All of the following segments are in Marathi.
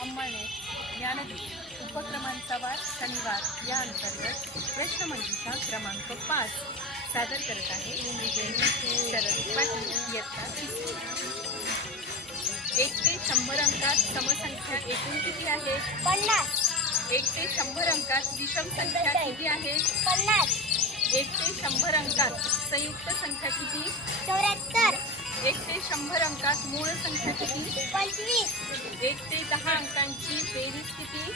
अंमळनेर ज्ञानदीप उपक्रमांचा वार शनिवार या अंतर्गत प्रश्नमंजुषा क्रमांक पाच सादर करत आहे शरद पाटील इयत्ता एक ते शंभर अंकात समसंख्या एकूण किती आहे? पन्नास. एक ते शंभर अंकात विषम संख्या किती आहे? पन्नास. एक ते शंभर अंकात संयुक्त संख्या किती? चौऱ्याहत्तर. एक ते शंभर अंकात मूळ संख्या किती? पंचवीस. एक ते दहा अंकांची बेरीज किती?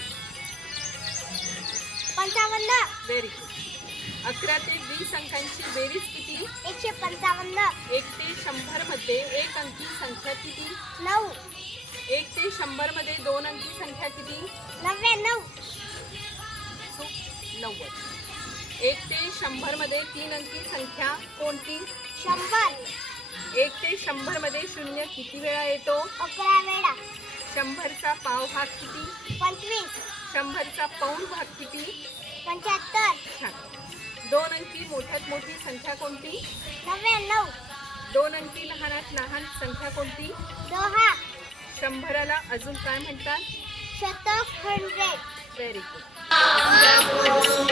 पंचावन्न. व्हेरी गुड अकरा ते वीस अंकांची बेरीज किती? एकशे पंचावन्न. एक ते शंभरमध्ये एक अंकी संख्या किती? नऊ. एक ते शंभरमध्ये दोन अंकी संख्या किती? नव्याण्णव. नव्वद. एक ते शंभरमध्ये तीन अंकी संख्या कोणती? शंभर. एक ते शंभरमध्ये शून्य किती वेळा येतो? अकरा वेळा. शंभरचा पाव भाग किती? पंचवीस. शंभरचा पाऊण भाग किती? पंच्याहत्तर. छान. दोन अंकी मोठ्यात मोठी संख्या कोणती? नव्याण्णव. दोन अंकी लहानात लहान संख्या कोणती? दहा. शंभराला अजून काय म्हणतात? शतक हंड्रेड व्हेरी गुड